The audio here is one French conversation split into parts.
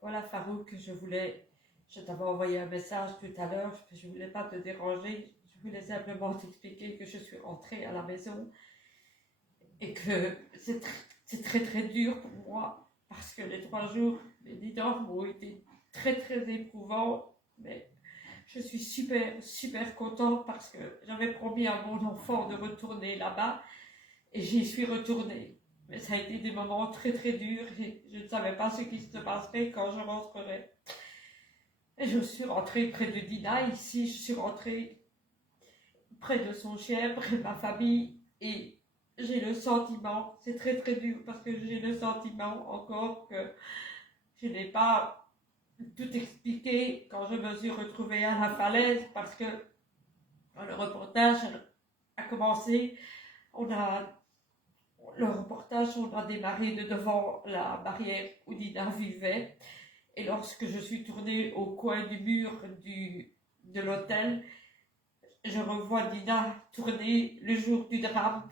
Voilà, Farouk, je t'avais envoyé un message tout à l'heure, je ne voulais pas te déranger, je voulais simplement t'expliquer que je suis rentrée à la maison et que c'est très très dur pour moi parce que les 3 jours méditants m'ont été très très éprouvants, mais je suis super super contente parce que j'avais promis à mon enfant de retourner là-bas et j'y suis retournée. Mais ça a été des moments très très durs et je ne savais pas ce qui se passerait quand je rentrerais. Et je suis rentrée près de Dina, ici je suis rentrée près de son chien, près de ma famille et j'ai le sentiment, c'est très très dur parce que j'ai le sentiment encore que je n'ai pas tout expliqué quand je me suis retrouvée à la falaise parce que quand le reportage a commencé, on a on a démarré de devant la barrière où Dina vivait. Et lorsque je suis tournée au coin du mur de l'hôtel, je revois Dina tourner le jour du drame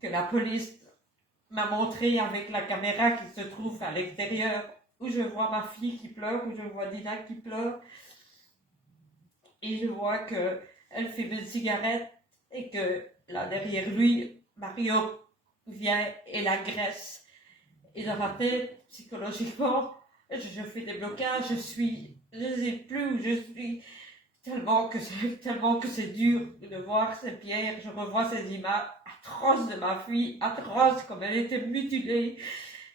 que la police m'a montré avec la caméra qui se trouve à l'extérieur, où je vois ma fille qui pleure, où je vois Dina qui pleure, et je vois qu'elle fait une cigarette et que là derrière lui, Mario vient et l'agresse. Et dans ma tête, psychologiquement, je fais des blocages, je ne sais plus où je suis, tellement que c'est dur de voir ces pierres, je revois ces images atroces de ma fille, atroces comme elle était mutilée.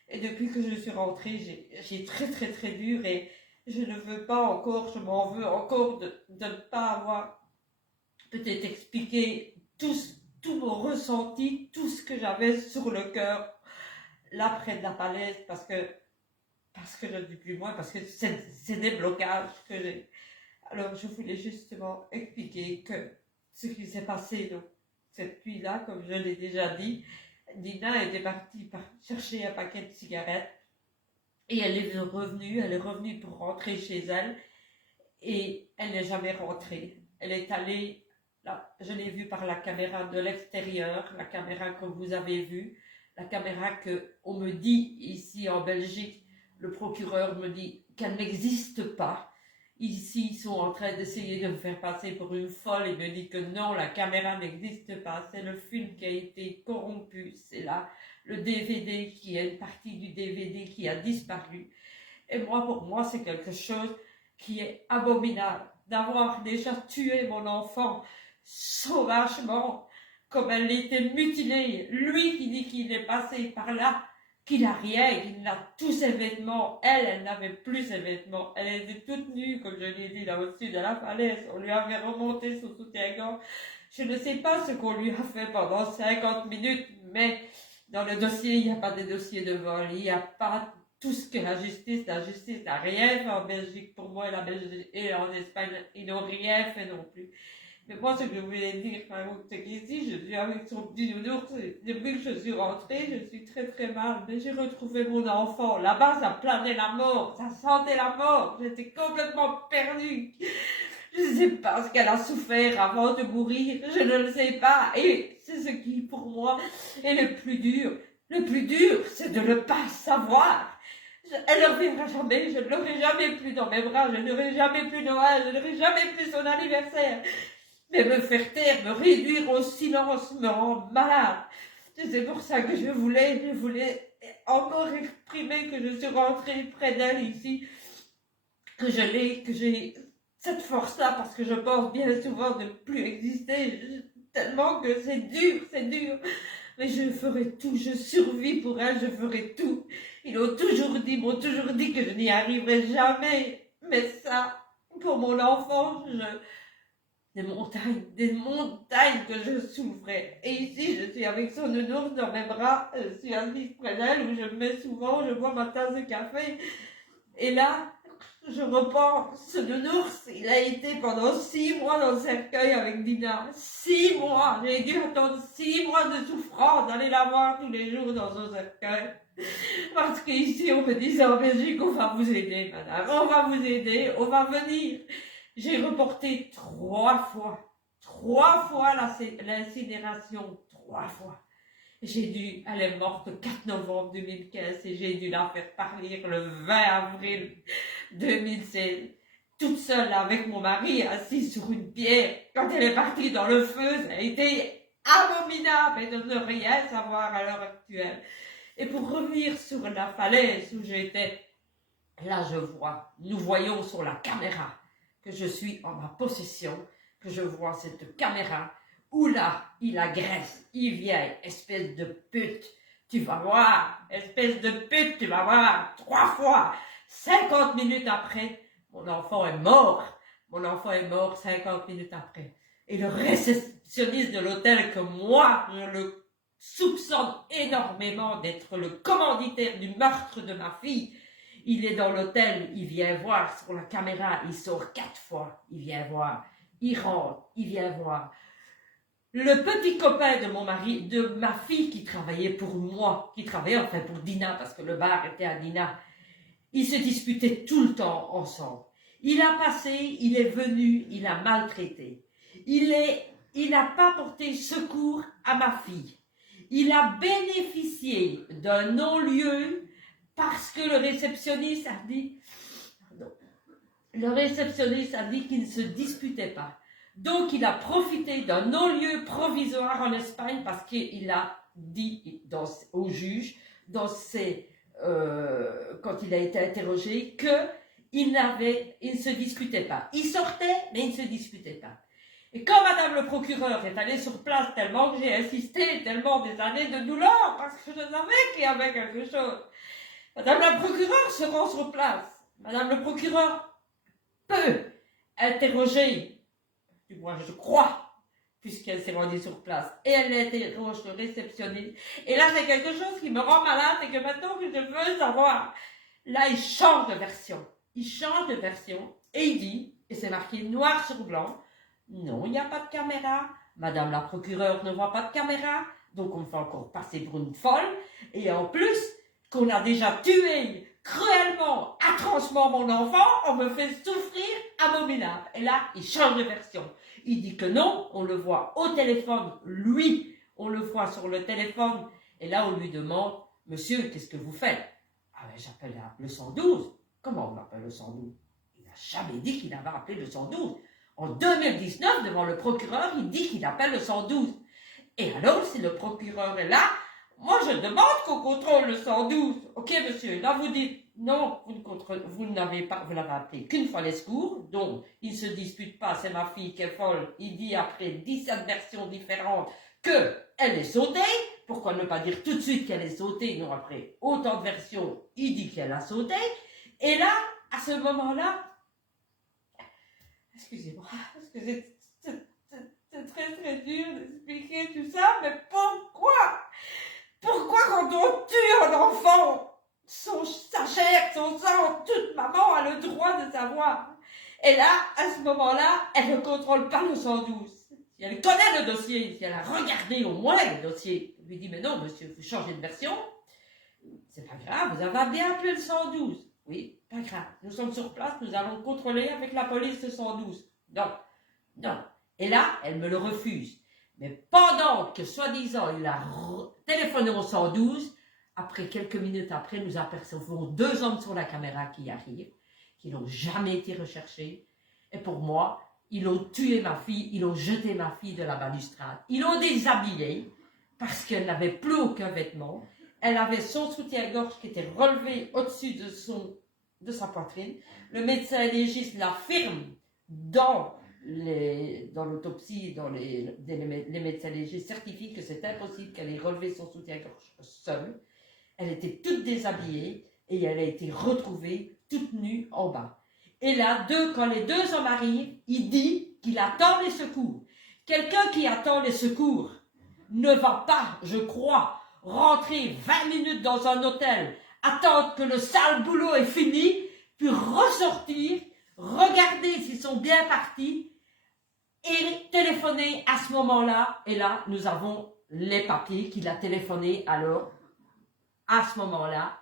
Et depuis que je suis rentrée, j'ai très très très dur et je ne veux pas encore, je m'en veux encore de ne pas avoir peut-être expliqué tout mon ressenti, tout ce que j'avais sur le cœur là près de la falaise parce que je ne dis plus moins, parce que c'est des blocages que j'ai. Alors je voulais justement expliquer que ce qui s'est passé donc, cette nuit-là, comme je l'ai déjà dit, Dina était partie chercher un paquet de cigarettes et elle est revenue pour rentrer chez elle et elle n'est jamais rentrée. Elle est allée, là, je l'ai vue par la caméra de l'extérieur, la caméra que vous avez vue, la caméra que on me dit ici en Belgique, le procureur me dit qu'elle n'existe pas. Ici, ils sont en train d'essayer de me faire passer pour une folle et me dit que non, la caméra n'existe pas. C'est le film qui a été corrompu. C'est là le DVD qui est une partie du DVD qui a disparu. Et moi, pour moi, c'est quelque chose qui est abominable. D'avoir déjà tué mon enfant sauvagement, comme elle était mutilée. Lui qui dit qu'il est passé par là, qu'il n'a rien, qu'il a tous ses vêtements. Elle n'avait plus ses vêtements. Elle était toute nue, comme je l'ai dit, là au-dessus de la falaise. On lui avait remonté son soutien-gorge. Je ne sais pas ce qu'on lui a fait pendant 50 minutes, mais dans le dossier, il n'y a pas de dossier de vol. Il n'y a pas tout ce que la justice n'a rien fait en Belgique pour moi et la Belgique et en Espagne, ils n'ont rien fait non plus. Mais moi, ce que je voulais dire, c'est qu'ici, je suis avec son petit nounours. Depuis que je suis rentrée, je suis très très mal. Mais j'ai retrouvé mon enfant. Là-bas, ça planait la mort. Ça sentait la mort. J'étais complètement perdue. Je ne sais pas ce qu'elle a souffert avant de mourir. Je ne le sais pas. Et c'est ce qui, pour moi, est le plus dur. Le plus dur, c'est de ne pas savoir. Elle ne reviendra jamais. Je ne l'aurai jamais plus dans mes bras. Je n'aurai jamais plus Noël. Je n'aurai jamais plus son anniversaire. Mais me faire taire, me réduire au silence me rend malade. C'est pour ça que je voulais encore exprimer que je suis rentrée près d'elle ici, que j'ai cette force-là, parce que je pense bien souvent de ne plus exister, tellement que c'est dur. Mais je ferai tout, je survis pour elle, je ferai tout. Ils m'ont toujours dit que je n'y arriverai jamais. Mais ça, pour mon enfant, des montagnes que je souffrais. Et ici, je suis avec son nounours dans mes bras, je suis assise près d'elle, où je me mets souvent, je bois ma tasse de café. Et là, je repense, ce nounours, il a été pendant 6 mois dans le cercueil avec Dina. 6 mois! J'ai dû attendre 6 mois de souffrance d'aller la voir tous les jours dans son cercueil. Parce qu'ici, on me disait en Belgique, on va vous aider, madame, on va vous aider, on va venir. J'ai reporté 3 fois. 3 fois l'incinération. 3 fois. Elle est morte le 4 novembre 2015 et j'ai dû la faire partir le 20 avril 2016. Toute seule avec mon mari, assise sur une pierre. Quand elle est partie dans le feu, ça a été abominable et de ne rien savoir à l'heure actuelle. Et pour revenir sur la falaise où j'étais, là nous voyons sur la caméra que je suis en ma possession, que je vois cette caméra, où là, il agresse, il vient, espèce de pute, tu vas voir, espèce de pute, tu vas voir, 3 fois, 50 minutes après, mon enfant est mort 50 minutes après. Et le réceptionniste de l'hôtel, que moi, je le soupçonne énormément d'être le commanditaire du meurtre de ma fille, il est dans l'hôtel, il vient voir sur la caméra, il sort 4 fois, il vient voir, il rentre, il vient voir. Le petit copain de mon mari, de ma fille qui travaillait pour moi, qui travaillait enfin pour Dina, parce que le bar était à Dina, ils se disputaient tout le temps ensemble. Il est venu, il a maltraité. Il n'a pas porté secours à ma fille. Il a bénéficié d'un non-lieu parce que le réceptionniste a dit qu'il ne se disputait pas. Donc, il a profité d'un non-lieu provisoire en Espagne parce qu'il a dit au juge, quand il a été interrogé, qu'il ne se disputait pas. Il sortait, mais il ne se disputait pas. Et quand Madame le procureur est allée sur place, tellement que j'ai insisté, tellement des années de douleur, parce que je savais qu'il y avait quelque chose, Madame la procureure se rend sur place. Madame le procureur peut interroger, du moins je crois, puisqu'elle s'est rendue sur place, et elle interroge le réceptionniste. Et là, c'est quelque chose qui me rend malade et que maintenant que je veux savoir, là, il change de version. Et il dit, et c'est marqué noir sur blanc, non, il n'y a pas de caméra. Madame la procureure ne voit pas de caméra, donc on me fait encore passer pour une folle. Et en plus, qu'on a déjà tué cruellement, atrocement mon enfant, on me fait souffrir abominable. Et là, il change de version. Il dit que non, on le voit au téléphone, lui, on le voit sur le téléphone. Et là, on lui demande, monsieur, qu'est-ce que vous faites? Ah ben, j'appelle le 112. Comment on appelle le 112? Il n'a jamais dit qu'il avait appelé le 112. En 2019, devant le procureur, il dit qu'il appelle le 112. Et alors, si le procureur est là, moi, je demande qu'on contrôle le 112. Ok, monsieur, là, vous dites, non, vous n'avez appelé qu'une fois les secours, donc, il ne se dispute pas, c'est ma fille qui est folle. Il dit après 17 versions différentes qu'elle est sautée. Pourquoi ne pas dire tout de suite qu'elle est sautée? Non, après autant de versions, il dit qu'elle a sauté. Et là, à ce moment-là, excusez-moi, parce que c'est très très dur d'expliquer tout ça, mais pourquoi quand on tue un enfant, sa chair, son sang, toute maman a le droit de savoir? Et là, à ce moment-là, elle ne contrôle pas le 112. Si elle connaît le dossier, si elle a regardé au moins le dossier, elle lui dit, mais non monsieur, vous changez de version, c'est pas grave, vous avez bien appelé le 112. Oui, pas grave, nous sommes sur place, nous allons contrôler avec la police le 112. Non. Et là, elle me le refuse. Mais pendant que, soi-disant, il a téléphoné au 112, après quelques minutes après, nous apercevons 2 hommes sur la caméra qui arrivent, qui n'ont jamais été recherchés. Et pour moi, ils ont tué ma fille, ils ont jeté ma fille de la balustrade. Ils l'ont déshabillée parce qu'elle n'avait plus aucun vêtement. Elle avait son soutien-gorge qui était relevé au-dessus de sa poitrine. Le médecin légiste l'affirme dans l'autopsie, les médecins légistes certifient que c'est impossible qu'elle ait relevé son soutien-gorge seule. Elle était toute déshabillée et elle a été retrouvée toute nue en bas. Et là, quand les 2 hommes arrivent, il dit qu'il attend les secours. Quelqu'un qui attend les secours ne va pas, je crois, rentrer 20 minutes dans un hôtel, attendre que le sale boulot est fini, puis ressortir, regarder s'ils sont bien partis et téléphoner à ce moment-là. Et là, nous avons les papiers qu'il a téléphoné alors, à ce moment-là,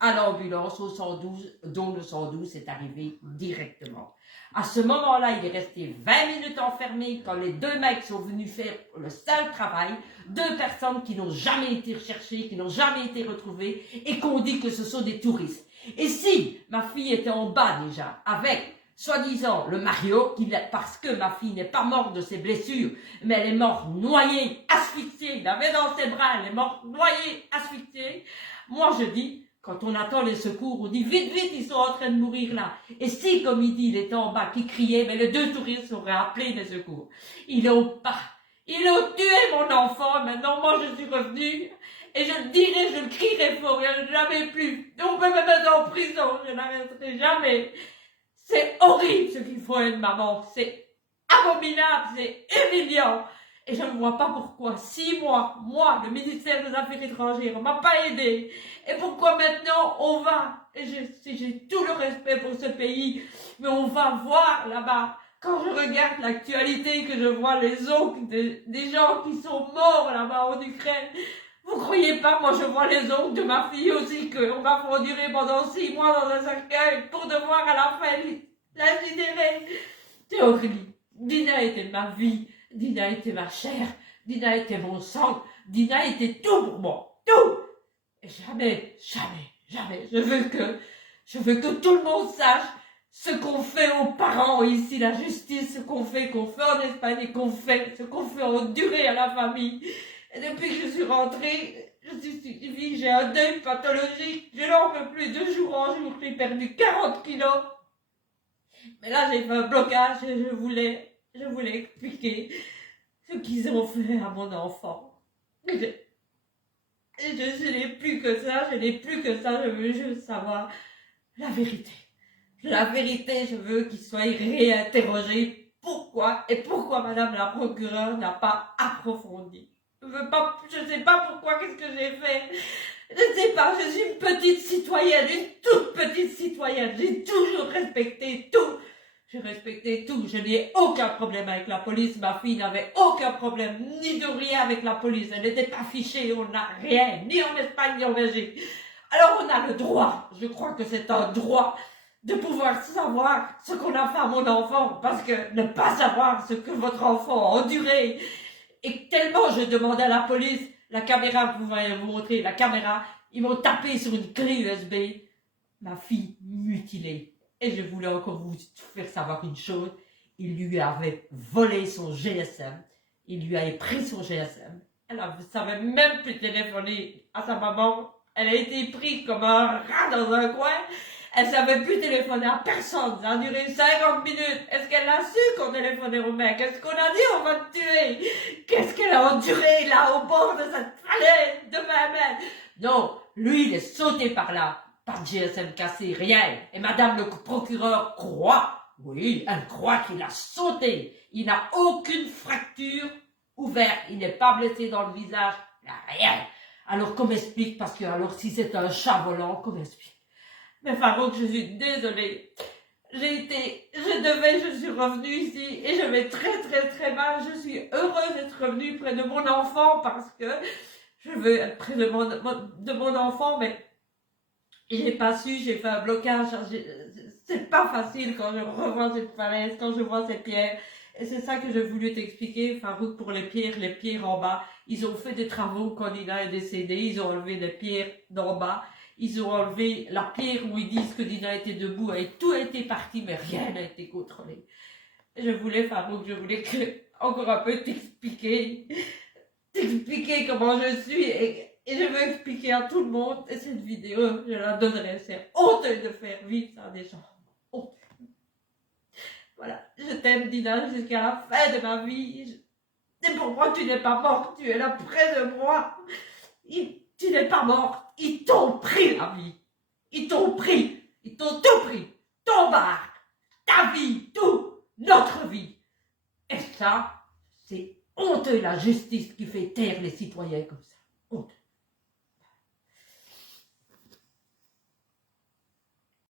à l'ambulance au 112, dont le 112 est arrivé directement. À ce moment-là, il est resté 20 minutes enfermé quand les deux mecs sont venus faire le sale travail. Deux personnes qui n'ont jamais été recherchées, qui n'ont jamais été retrouvées et qu'on dit que ce sont des touristes. Et si ma fille était en bas déjà, avec soi-disant le Mario, parce que ma fille n'est pas morte de ses blessures, mais elle est morte noyée, asphyxiée, il avait dans ses bras, elle est morte noyée, asphyxiée, moi je dis, quand on attend les secours, on dit vite, vite, ils sont en train de mourir là. Et si, comme il dit, il était en bas, qui criait, mais les deux touristes auraient appelé les secours. Ils ont tué mon enfant, maintenant moi je suis revenue, et je le dirai, je le crierai fort, jamais plus. On peut me mettre en prison, je n'arrêterai jamais. C'est horrible ce qu'ils font à une maman, c'est abominable, c'est humiliant. Et je ne vois pas pourquoi 6 mois, moi, le ministère des Affaires étrangères, on m'a pas aidé. Et pourquoi maintenant on va, et j'ai tout le respect pour ce pays, mais on va voir là-bas, quand je regarde l'actualité, que je vois les oncles des gens qui sont morts là-bas en Ukraine, vous croyez pas, moi je vois les oncles de ma fille aussi, qu'on va endurer pendant 6 mois dans un cercueil pour devoir à la fin l'incinérer. C'est horrible. Dina était ma vie, Dina était ma chair, Dina était mon sang, Dina était tout pour moi, tout. Et jamais, jamais, jamais, je veux que tout le monde sache ce qu'on fait aux parents ici, la justice, ce qu'on fait en Espagne et ce qu'on fait endurer à la famille. Et depuis que je suis rentrée, je suis suivie, j'ai un deuil pathologique, je n'en peux plus, de jour en jour, j'ai perdu 40 kilos. Mais là, j'ai fait un blocage et je voulais expliquer ce qu'ils ont fait à mon enfant. Et je n'ai plus que ça, je veux juste savoir la vérité. La vérité, je veux qu'il soit réinterrogé. Pourquoi madame la procureure n'a pas approfondi. Je sais pas pourquoi, qu'est-ce que j'ai fait. Je sais pas, je suis une petite citoyenne, une toute petite citoyenne. J'ai toujours respecté tout. J'ai respecté tout. Je n'ai aucun problème avec la police. Ma fille n'avait aucun problème, ni de rien avec la police. Elle n'était pas fichée, on n'a rien, ni en Espagne, ni en Belgique. Alors on a le droit, je crois que c'est un droit, de pouvoir savoir ce qu'on a fait à mon enfant. Parce que ne pas savoir ce que votre enfant a enduré. Et tellement je demandais à la police, la caméra, vous allez vous montrer, la caméra, ils m'ont tapé sur une clé USB, ma fille mutilée. Et je voulais encore vous faire savoir une chose, il lui avait volé son GSM, il lui avait pris son GSM, elle ne savait même plus téléphoner à sa maman, elle a été prise comme un rat dans un coin, elle ne savait plus téléphoner à personne, ça a duré 50 minutes, est-ce qu'elle a su qu'on téléphonait au mec, est-ce qu'on a dit on va te tuer, qu'est-ce qu'elle a enduré là au bord de cette falaise de 20 mètres, non, lui il est sauté par là. Pas de GSM cassé, rien. Et madame le procureur croit, oui, elle croit qu'il a sauté. Il n'a aucune fracture ouverte. Il n'est pas blessé dans le visage. Il n'a rien. Alors qu'on m'explique, parce que alors si c'est un chat volant, qu'on m'explique. Mais Farouk, je suis désolée. Je suis revenue ici et je vais très très très mal. Je suis heureuse d'être revenue près de mon enfant parce que je veux être près de mon enfant, mais j'ai pas su, j'ai fait un blocage, c'est pas facile quand je revois cette falaise, quand je vois ces pierres. Et c'est ça que j'ai voulu t'expliquer, Farouk, pour les pierres en bas. Ils ont fait des travaux quand Dina est décédée, ils ont enlevé des pierres d'en bas, ils ont enlevé la pierre où ils disent que Dina était debout, et tout a été parti, mais rien n'a été contrôlé. Et je voulais, Farouk, encore un peu t'expliquer comment je suis, et je veux expliquer à tout le monde, et cette vidéo, je la donnerai. C'est honteux de faire vivre ça à des gens. Honteux. Voilà, je t'aime Dina jusqu'à la fin de ma vie. C'est pourquoi tu n'es pas morte, tu es là près de moi. Tu n'es pas morte, ils t'ont pris la vie. Ils t'ont pris, ils t'ont tout pris. Ton bar, ta vie, tout, notre vie. Et ça, c'est honteux la justice qui fait taire les citoyens comme ça. Honteux.